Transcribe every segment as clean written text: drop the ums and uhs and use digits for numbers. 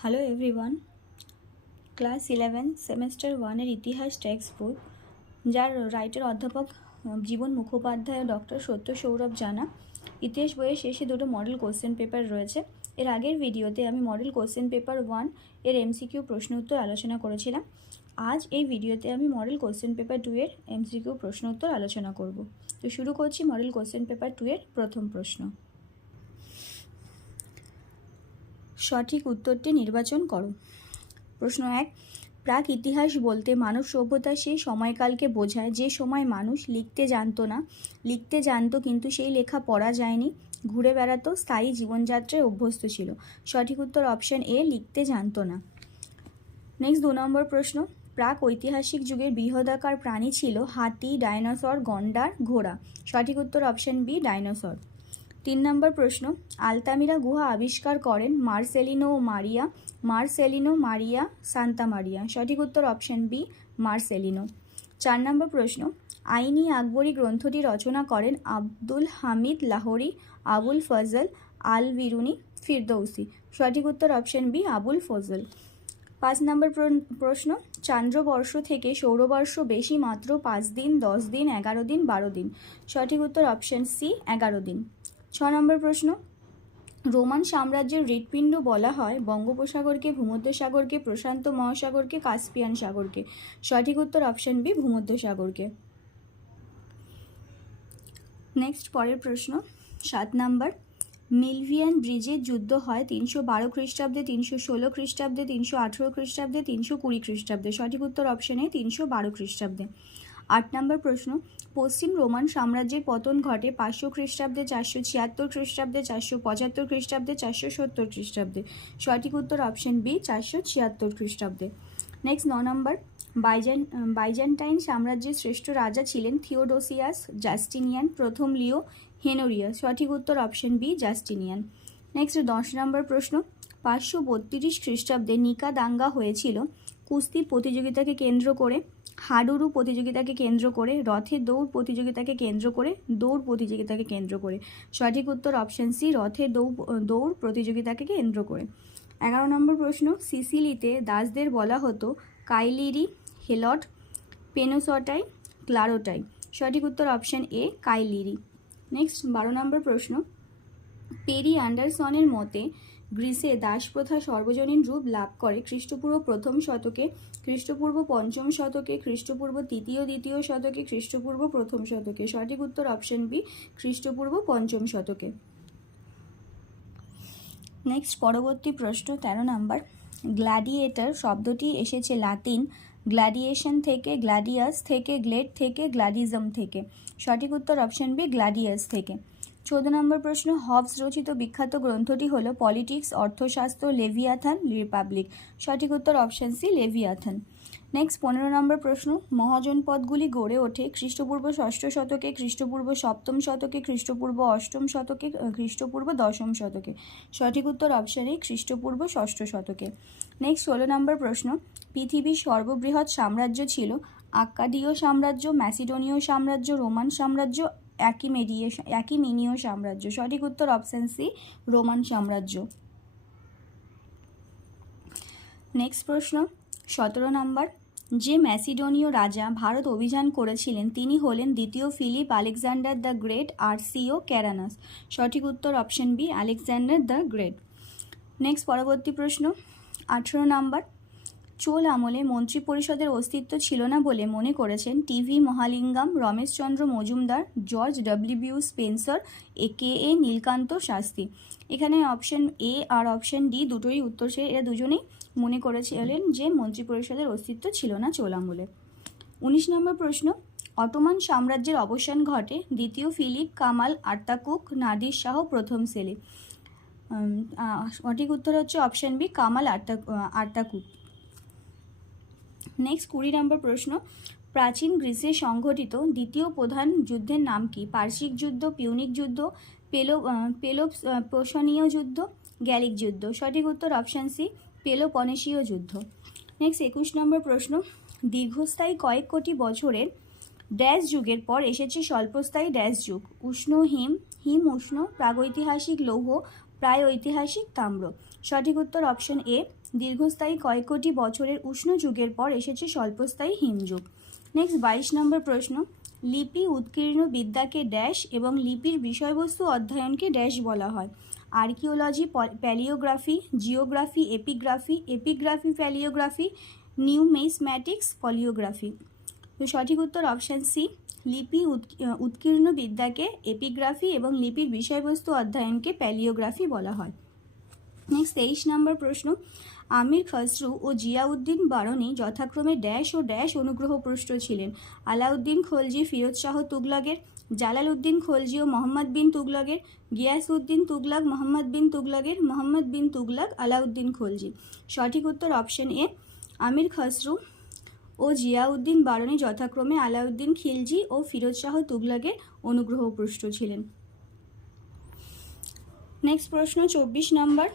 Hello everyone, class 11 semester 1-এর ইতিহাস text book, যার writer অধ্যাপক জীবন মুখোপাধ্যায় ও ডক্টর সত্য সৌরভ জানা। ইতিহাস বইয়ের শেষে দুটো মডেল কোশ্চেন পেপার রয়েছে। এর আগের ভিডিওতে আমি মডেল কোশ্চেন পেপার 1 এর এমসিকিউ প্রশ্ন উত্তর আলোচনা করেছিলাম। আজ এই ভিডিওতে আমি মডেল কোশ্চেন পেপার 2 এর এমসিকিউ প্রশ্ন উত্তর আলোচনা করব। তো শুরু করছি মডেল কোশ্চেন পেপার 2 এর প্রথম প্রশ্ন। সঠিক উত্তরটি নির্বাচন করো। প্রশ্ন 1, প্রাক ইতিহাস বলতে মানব সভ্যতার সেই সময়কালকে বোঝায় যে সময় মানুষ লিখতে জানতো না, লিখতে জানতো কিন্তু সেই লেখা পড়া যায়নি, ঘুরে বেড়াতো, স্থায়ী জীবনযাত্রায় অভ্যস্ত ছিল। সঠিক উত্তর অপশন এ, লিখতে জানতো না। নেক্সট 2 নম্বর প্রশ্ন, প্রাক ঐতিহাসিক যুগের বৃহদাকার প্রাণী ছিল হাতি, ডাইনোসর, গন্ডার, ঘোড়া। সঠিক উত্তর অপশন বি, ডাইনোসর। 3 নম্বর প্রশ্ন, আলতামিরা গুহা আবিষ্কার করেন মার্সেলিনো মারিয়া সান্তা মারিয়া। সঠিক উত্তর অপশন বি, মার্সেলিনো। 4 নম্বর প্রশ্ন, আইনি আকবরী গ্রন্থটি রচনা করেন আব্দুল হামিদ লাহোরি, আবুল ফজল আল বিরুনি, ফিরদৌসি। সঠিক উত্তর অপশন বি, আবুল ফজল। 5 নম্বর প্রশ্ন, চান্দ্রবর্ষ থেকে সৌরবর্ষ বেশি মাত্র 5 দিন, 10 দিন, 11 দিন, 12 দিন। সঠিক উত্তর অপশন সি, 11 দিন। 6 নম্বর প্রশ্ন, রোমান সাম্রাজ্যের হৃৎপিণ্ড বলা হয় বঙ্গোপসাগরকে, ভূমধ্যসাগরকে, প্রশান্ত মহাসাগরকে, কাস্পিয়ান সাগরকে। সঠিক উত্তর অপশন বি, ভূমধ্যসাগরকে। নেক্সট পরের প্রশ্ন 7 নাম্বার, মিলভিয়ান ব্রিজের যুদ্ধ হয় 312 খ্রিস্টাব্দে, 316 খ্রিস্টাব্দে, 318 খ্রিস্টাব্দে, 320 খ্রিস্টাব্দে। সঠিক উত্তর অপশন এ, 312 খ্রিস্টাব্দে। 8 নম্বর প্রশ্ন, পশ্চিম রোমান সাম্রাজ্যের পতন ঘটে 500 খ্রিস্টাব্দে, 476 খ্রিস্টাব্দে, 475 খ্রিস্টাব্দে, 470 খ্রিস্টাব্দে। সঠিক উত্তর অপশন বি, 476 খ্রিস্টাব্দে। নেক্সট 9 নম্বর, বাইজেন্টাইন সাম্রাজ্যের শ্রেষ্ঠ রাজা ছিলেন থিওডোসিয়াস, জাস্টিনিয়ান, প্রথম লিও, হেনোরিয়াস। সঠিক উত্তর অপশন বি, জাস্টিনিয়ান। নেক্সট 10 নম্বর প্রশ্ন, 532 খ্রিস্টাব্দে নিকা দাঙ্গা হয়েছিল কুস্তি প্রতিযোগিতাকে কেন্দ্র করে, হাডুডু প্রতিযোগিতাকে কেন্দ্র করে, রথের দৌড় প্রতিযোগিতাকে কেন্দ্র করে, দৌড় প্রতিযোগিতাকে কেন্দ্র করে। সঠিক উত্তর অপশন সি, রথের দৌড় প্রতিযোগিতাকে কেন্দ্র করে। 11 নম্বর প্রশ্ন, সিসিলিতে দাসদের বলা হতো কাইলিরি, হেলট, পেনোসটাই, ক্লারোটাই। সঠিক উত্তর অপশন এ, কাইলিরি। নেক্সট 12 নম্বর প্রশ্ন, পেরি অ্যান্ডারসনের মতে গ্রিসে দাস প্রথা সর্বজনীন রূপ লাভ করে খ্রিস্টপূর্ব প্রথম শতকে, খ্রিস্টপূর্ব পঞ্চম শতকে, খ্রিস্টপূর্ব দ্বিতীয় শতকে, খ্রিস্টপূর্ব প্রথম শতকে। সঠিক উত্তর অপশন বি, খ্রিস্টপূর্ব পঞ্চম শতকে। নেক্সট পরবর্তী প্রশ্ন 13 নাম্বার, গ্ল্যাডিয়েটর শব্দটি এসেছে লাতিন গ্ল্যাডিয়েশন থেকে, গ্ল্যাডিয়াস থেকে, গ্লেড থেকে, গ্ল্যাডিজম থেকে। সঠিক উত্তর অপশন বি, গ্ল্যাডিয়াস থেকে। 14 নম্বর প্রশ্ন, হবস রচিত বিখ্যাত গ্রন্থটি হলো পলিটিক্স, অর্থশাস্ত্র, লেভিয়াথান, রিপাবলিক। সঠিক উত্তর অপশন সি, লেভিয়াথান। নেক্সট 15 নম্বর প্রশ্ন, মহাজনপদগুলি গড়ে ওঠে খ্রিস্টপূর্ব ষষ্ঠ শতকে, খ্রিস্টপূর্ব সপ্তম শতকে, খ্রিস্টপূর্ব অষ্টম শতকে, খ্রিস্টপূর্ব দশম শতকে। সঠিক উত্তর অপশন এ, খ্রিস্টপূর্ব ষষ্ঠ শতকে। নেক্সট 16 নম্বর প্রশ্ন, পৃথিবীর সর্ববৃহৎ সাম্রাজ্য ছিল আক্কাদীয় সাম্রাজ্য, ম্যাসিডোনীয় সাম্রাজ্য, রোমান সাম্রাজ্য, অ্যাকিমিনীয় সাম্রাজ্য। সঠিক উত্তর অপশন সি, রোমান সাম্রাজ্য। নেক্সট প্রশ্ন 17 নম্বর, যে ম্যাসিডোনীয় রাজা ভারত অভিযান করেছিলেন তিনি হলেন দ্বিতীয় ফিলিপ, আলেকজান্ডার দ্য গ্রেট, আর্সিও, ক্যারানাস। সঠিক উত্তর option B, Alexander the great. Next পরবর্তী প্রশ্ন 18 নম্বর, চোল আমলে মন্ত্রী পরিষদের অস্তিত্ব ছিল না বলে মনে করেছেন T V Mahalingam, Rameshchandra Majumdar, George W Spencer, K Nilakanta Shastri. এখানে অপশন এ আর অপশন ডি দুটোই উত্তর, সে এরা দুজনেই মনে করেছিলেন যে মন্ত্রী পরিষদের অস্তিত্ব ছিল না চোল আমলে। 19 নম্বর প্রশ্ন, অটোমান সাম্রাজ্যের অবসান ঘটে দ্বিতীয় ফিলিপ, কামাল আর্তাকুক, নাদির শাহ, প্রথম সেলিম। সঠিক উত্তর হচ্ছে অপশন বি, কামাল আর্তাকুক। নেক্সট 20 নম্বর প্রশ্ন, প্রাচীন গ্রিসে সংঘটিত দ্বিতীয় প্রধান যুদ্ধের নাম কি? পার্শিক যুদ্ধ, পিউনিক যুদ্ধ, পেলোপোনেশীয় যুদ্ধ, গ্যালিক যুদ্ধ। সঠিক উত্তর অপশন সি, পেলোপনেশীয় যুদ্ধ। নেক্সট 21 নম্বর প্রশ্ন, দীর্ঘস্থায়ী কয়েক কোটি বছরের ড্যাশ যুগের পর এসেছে স্বল্পস্থায়ী ড্যাশ যুগ, উষ্ণ হিম, হিম উষ্ণ, প্রাগৈতিহাসিক লৌহ, প্রায় ঐতিহাসিক তাম্র। সঠিক উত্তর অপশন এ। দীর্ঘস্থায়ী কয়েক কোটি বছরের উষ্ণ যুগের পর এসেছে স্বল্পস্থায়ী হিমযুগ। নেক্সট 22 নম্বর প্রশ্ন, লিপি উৎকীর্ণ বিদ্যাকে ড্যাশ এবং লিপির বিষয়বস্তু অধ্যয়নকে ড্যাশ বলা হয়? Archaeology, palaeography, geography, epigraphy, epigraphy palaeography, numismatics, palaeography. তো সঠিক উত্তর অপশান সি, লিপি উৎকীর্ণ বিদ্যাকে এপিগ্রাফি এবং লিপির বিষয়বস্তু অধ্যয়নকে প্যালিওগ্রাফি বলা হয়। নেক্সট 23 নম্বর প্রশ্ন, আমির খসরু ও জিয়াউদ্দিন বারনি যথাক্রমে ড্যাশ ও ড্যাশ অনুগ্রহপুষ্ট ছিলেন? আলাউদ্দিন খলজি ফিরোজ শাহ তুগলকের, জালালউদ্দিন খলজি ও মোহাম্মদ বিন তুগলকের, গিয়াসউদ্দিন তুগলক মোহাম্মদ বিন তুগলকের, মোহাম্মদ বিন তুগলক আলাউদ্দিন খলজি। সঠিক উত্তর অপশন এ, আমির খসরু ও জিয়াউদ্দিন বারনি যথাক্রমে আলাউদ্দিন খিলজি ও ফিরোজ শাহ তুগলকের অনুগ্রহপুষ্ট ছিলেন। নেক্সট প্রশ্ন 24 নম্বর,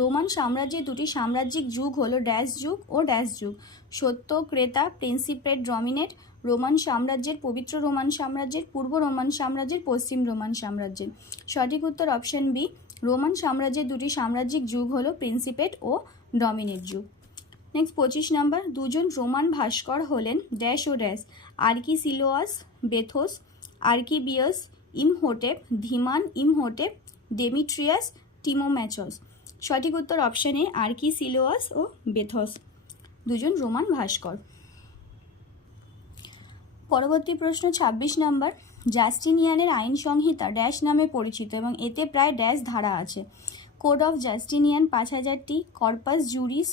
রোমান সাম্রাজ্যের দুটি সাম্রাজ্যিক যুগ হলো ড্যাশ যুগ ও ড্যাশ যুগ? সত্য ক্রেতা, প্রিন্সিপেট, ডমিনেট। রোমান সাম্রাজ্যের পবিত্র রোমান সাম্রাজ্যের, পূর্ব রোমান সাম্রাজ্যের, পশ্চিম রোমান সাম্রাজ্যের। সঠিক উত্তর অপশন বি, রোমান সাম্রাজ্যের দুটি সাম্রাজ্যিক যুগ হলো প্রিন্সিপেট ও ডমিনেট যুগ। নেক্সট 25 নম্বর, দুজন রোমান ভাস্কর হলেন ড্যাশ ও ড্যাশ? আর্কিসিলোয়াস, বেথোস, আর্কিবিয়াস, ইমহোটেপ, ধীমান ইমহোটেপ, ডেমিট্রিয়াস, টিমোম্যাচস। সঠিক উত্তর অপশন এ, আর্কিসিলোয়াস ও বেথোস, দুজন রোমান ভাস্কর। পরবর্তী প্রশ্ন 26 নম্বর, জাস্টিনিয়ানের আইন সংহিতা ড্যাশ নামে পরিচিত এবং এতে প্রায় ড্যাশ ধারা আছে? কোড অফ জাস্টিনিয়ান 5000টি, কর্পাস জুরিস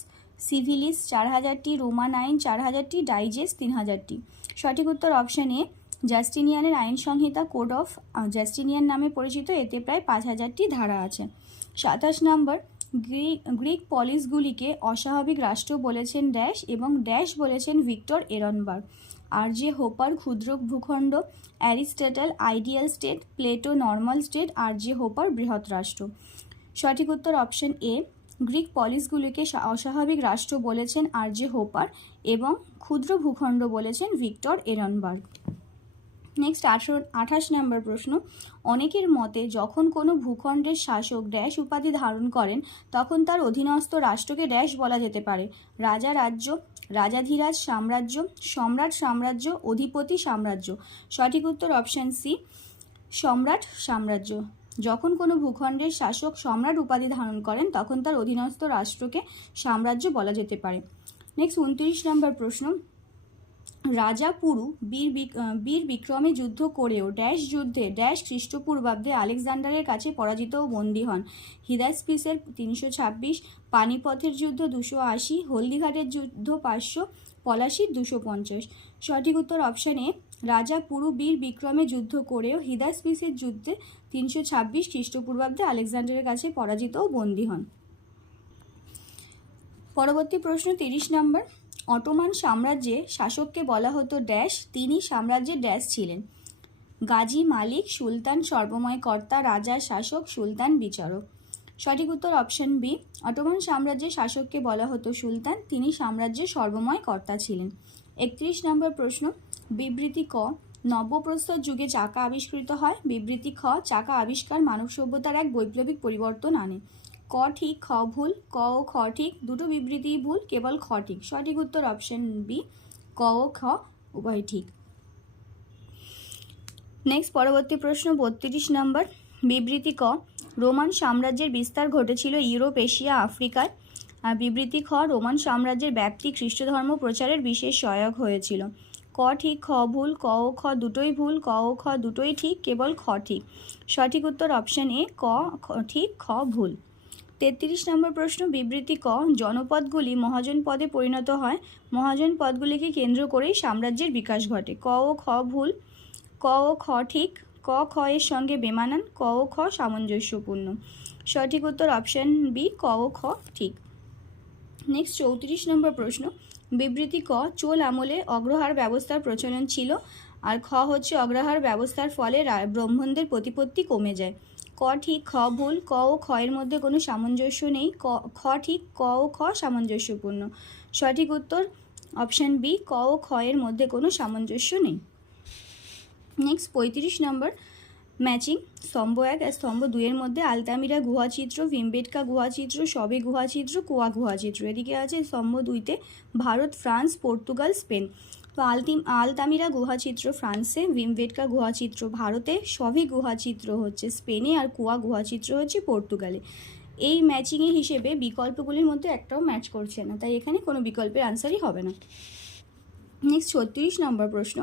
সিভিলিস 4000টি, রোমান আইন 4000টি, ডাইজেস্ট 3000টি। সঠিক উত্তর অপশন এ, জাস্টিনিয়ানের আইন সংহিতা কোড অফ জাস্টিনিয়ান নামে পরিচিত, এতে প্রায় 5000টি ধারা আছে। 27 নম্বর, গ্রিক পলিসগুলিকে অস্বাভাবিক রাষ্ট্র বলেছেন ড্যাশ এবং ড্যাশ বলেছেন ভিক্টর এরনবার্গ? আরজে হোপার ক্ষুদ্র ভূখণ্ড, Aristotle ideal state, Plato normal state, RJ hopper বৃহৎ রাষ্ট্র। সঠিক উত্তর অপশন এ, গ্রিক পলিসগুলিকে অস্বাভাবিক রাষ্ট্র বলেছেন আরজে হোপার এবং ক্ষুদ্র ভূখণ্ড বলেছেন ভিক্টর এরনবার্গ। নেক্সট 28 নম্বর প্রশ্ন, অনেকের মতে যখন কোনো ভূখণ্ডের শাসক ড্যাশ উপাধি ধারণ করেন তখন তার অধীনস্থ রাষ্ট্রকে ড্যাশ বলা যেতে পারে? রাজা রাজ্য, রাজাধিরাজ সাম্রাজ্য, সম্রাট সাম্রাজ্য, অধিপতি সাম্রাজ্য। সঠিক উত্তর অপশান সি, সম্রাট সাম্রাজ্য। যখন কোনো ভূখণ্ডের শাসক সম্রাট উপাধি ধারণ করেন তখন তার অধীনস্থ রাষ্ট্রকে সাম্রাজ্য বলা যেতে পারে। নেক্সট 29 নম্বর প্রশ্ন, রাজা পুরু বীর বিক্রমে যুদ্ধ করেও ড্যাশ যুদ্ধে ড্যাশ খ্রিস্টপূর্বাব্দে আলেকজান্ডারের কাছে পরাজিত ও বন্দী হন? হিদাসপিসের 326, পানিপথের যুদ্ধ 280, হলদিঘাটের যুদ্ধ 500, পলাশির 250। সঠিক উত্তর অপশান এ, রাজা পুরু বীর বিক্রমে যুদ্ধ করেও হিদাসপিসের যুদ্ধে 326 খ্রিস্টপূর্বাব্দে আলেকজান্ডারের কাছে পরাজিত ও বন্দী হন। পরবর্তী প্রশ্ন 30 নম্বর, অটোমান সাম্রাজ্যে শাসককে বলা হতো ড্যাশ, তিনি সাম্রাজ্যের ড্যাশ ছিলেন? গাজী, মালিক, সুলতান, সর্বময় কর্তা, রাজা, শাসক, সুলতান, বিচারক। সঠিক উত্তর অপশন বি, অটোমান সাম্রাজ্যের শাসককে বলা হতো সুলতান, তিনি সাম্রাজ্যের সর্বময় কর্তা ছিলেন। 31 নম্বর প্রশ্ন, বিবৃতি ক, নব্যপ্রস্তর যুগে চাকা আবিষ্কৃত হয়? বিবৃতি খ, চাকা আবিষ্কার মানব সভ্যতার এক বৈপ্লবিক পরিবর্তন আনে। ক ঠিক, খ ভুল। ক ও খ ঠিক, দুটো বিবৃতি ভুল, কেবল খ ঠিক। সঠিক উত্তর অপশন বি, ক ও খ উভয় ঠিক। নেক্সট পরবর্তী প্রশ্ন 32 নম্বর, বিবৃতি ক, রোমান সাম্রাজ্যের বিস্তার ঘটেছিল ইউরোপ, এশিয়া, আফ্রিকায়? আর বিবৃতি খ, রোমান সাম্রাজ্যের ব্যাপ্তি খ্রিস্ট ধর্ম প্রচারের বিশেষ সহায়ক হয়েছিল। ক ঠিক, খ ভুল। ক ও খ দুটোই ভুল, ক ও খ দুটোই ঠিক, কেবল খ ঠিক। সঠিক উত্তর অপশন এ, ক ঠিক, খ ভুল। 33 নম্বর প্রশ্ন, বিবৃতি ক, জনপদগুলি মহাজন পদে পরিণত হয়? মহাজন পদগুলিকে কেন্দ্র করেই সাম্রাজ্যের বিকাশ ঘটে। ক ও খ ভুল। ক ও খ ঠিক, ক খ এর সঙ্গে বেমানান, ক ও খ সামঞ্জস্যপূর্ণ। সঠিক উত্তর অপশন বি, ক ও খ ঠিক। নেক্সট 34 নম্বর প্রশ্ন, বিবৃতি ক, চোল আমলে অগ্রহার ব্যবস্থার প্রচলন ছিল, আর খ হচ্ছে অগ্রহার ব্যবস্থার ফলে ব্রাহ্মণদের প্রতিপত্তি কমে যায়। ক ঠিক, খ ভুল। ক ও খ এর মধ্যে কোনো সামঞ্জস্য নেই, খ ঠিক, ক ও খ সামঞ্জস্যপূর্ণ। সঠিক উত্তর অপশান বি, ক ও খ এর মধ্যে কোনো সামঞ্জস্য নেই। নেক্সট 35 নম্বর, ম্যাচিং স্তম্ভ 1 আর স্তম্ভ 2 এর মধ্যে আলতামিরা গুহাচিত্র, ভীমবেটকা গুহাচিত্র, সবে গুহাচিত্র, কোয়া গুহাচিত্র। এদিকে আছে স্তম্ভ 2তে ভারত, ফ্রান্স, পর্তুগাল, স্পেন। তো আলতামিরা গুহাচিত্র ফ্রান্সে, ভীমবেটকা গুহাচিত্র ভারতে, সবে গুহাচিত্র হচ্ছে স্পেনে, আর কোয়া গুহাচিত্র হচ্ছে পর্তুগালে। এই ম্যাচিংয়ের হিসেবে বিকল্পগুলির মধ্যে একটাও ম্যাচ করছে না, তাই এখানে কোনো বিকল্পের আনসারই হবে না। নেক্সট 36 নম্বর প্রশ্ন,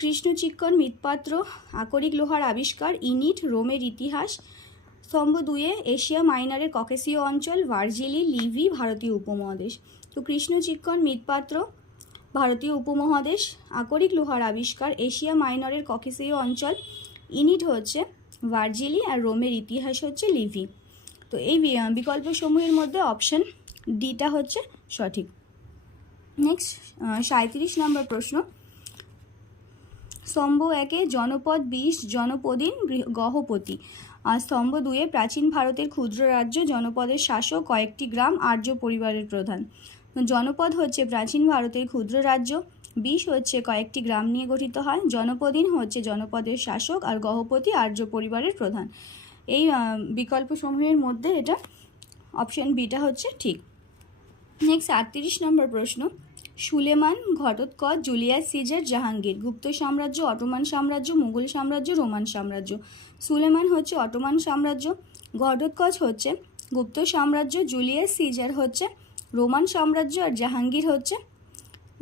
কৃষ্ণচিক্কণ মৃৎপাত্র, আকরিক লোহার আবিষ্কার, ইনিট, রোমের ইতিহাস। স্তম্ভ 2-এ এশিয়া মাইনরের ককেশীয় অঞ্চল, ভার্জিলি, লিভি, ভারতীয় উপমহাদেশ। তো কৃষ্ণচিক্কণ মৃৎপাত্র ভারতীয় উপমহাদেশ, আকরিক লোহার আবিষ্কার এশিয়া মাইনরের ককেশীয় অঞ্চল, ইনিট হচ্ছে ভার্জিলি, আর রোমের ইতিহাস হচ্ছে লিভি। তো এই বিকল্পসমূহের মধ্যে অপশান ডিটা হচ্ছে সঠিক। নেক্সট 37 নম্বর প্রশ্ন, স্তম্ভ 1-এ জনপদ 20, জনপদীন, গহপতি। আর স্তম্ভ 2-এ প্রাচীন ভারতের ক্ষুদ্র রাজ্য, জনপদের শাসক, কয়েকটি গ্রাম, আর্য পরিবারের প্রধান। জনপদ হচ্ছে প্রাচীন ভারতের ক্ষুদ্র রাজ্য, 20 হচ্ছে কয়েকটি গ্রাম নিয়ে গঠিত হয়, জনপদীন হচ্ছে জনপদের শাসক, আর গহপতি আর্য পরিবারের প্রধান। এই বিকল্পসমূহের মধ্যে এটা অপশান বিটা হচ্ছে ঠিক। নেক্সট 38 নম্বর প্রশ্ন, সুলেমান, ঘটোৎকচ, জুলিয়াস সিজার, জাহাঙ্গীর। গুপ্ত সাম্রাজ্য, অটোমান সাম্রাজ্য, মুঘল সাম্রাজ্য, রোমান সাম্রাজ্য। সুলেমান হচ্ছে অটোমান সাম্রাজ্য, ঘটোৎকচ হচ্ছে গুপ্ত সাম্রাজ্য, জুলিয়াস সিজার হচ্ছে রোমান সাম্রাজ্য, আর জাহাঙ্গীর হচ্ছে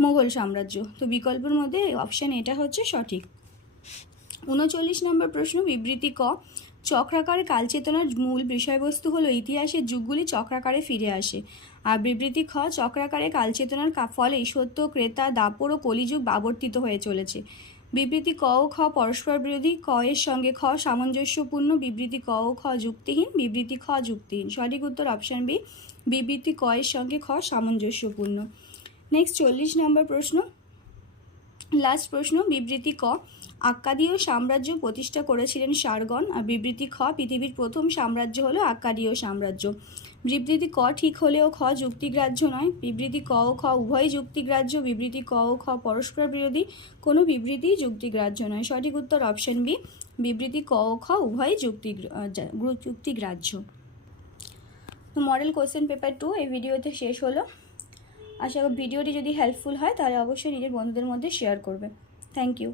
মুঘল সাম্রাজ্য। তো বিকল্পের মধ্যে অপশান এটা হচ্ছে সঠিক। 39 নম্বর প্রশ্ন, বিবৃতি ক, চক্রাকারে কালচেতনার মূল বিষয়বস্তু হলো ইতিহাসের যুগগুলি চক্রাকারে ফিরে আসে। আর বিবৃতি খ, চক্রাকারে কালচেতনার ফলেই সত্য, ক্রেতা, দাপর ও কলিযুগ আবর্তিত হয়ে চলেছে। বিবৃতি ক ও খ পরস্পর বিরোধী, ক এর সঙ্গে খ সামঞ্জস্যপূর্ণ, বিবৃতি ক ও খ যুক্তিহীন, বিবৃতি খ যুক্তিহীন। সঠিক উত্তর অপশান বি, বিবৃতি ক এর সঙ্গে খ সামঞ্জস্যপূর্ণ। নেক্সট 40 নম্বর প্রশ্ন, লাস্ট প্রশ্ন, বিবৃতি ক, আক্কাদীয় সাম্রাজ্য প্রতিষ্ঠা করেছিলেন সারগণ। আর বিবৃতি খ, পৃথিবীর প্রথম সাম্রাজ্য হলো আক্কাদীয় সাম্রাজ্য। বিবৃতি ক ঠিক হলেও খ যুক্তিগ্রাহ্য নয়, বিবৃতি ক ও খ উভয়ই যুক্তিগ্রাহ্য, বিবৃতি ক ও খ পরস্পর বিরোধী, কোনো বিবৃতি যুক্তিগ্রাহ্য নয়। সঠিক উত্তর অপশান বি, বিবৃতি ক ও খ উভয়ই যুক্তিগ্রাহ্য। তো মডেল কোশ্চেন পেপার 2 এই ভিডিওতে শেষ হলো। আশা করি ভিডিওটি যদি হেল্পফুল হয় তাহলে অবশ্যই নিজের বন্ধুদের মধ্যে শেয়ার করবে। Thank you.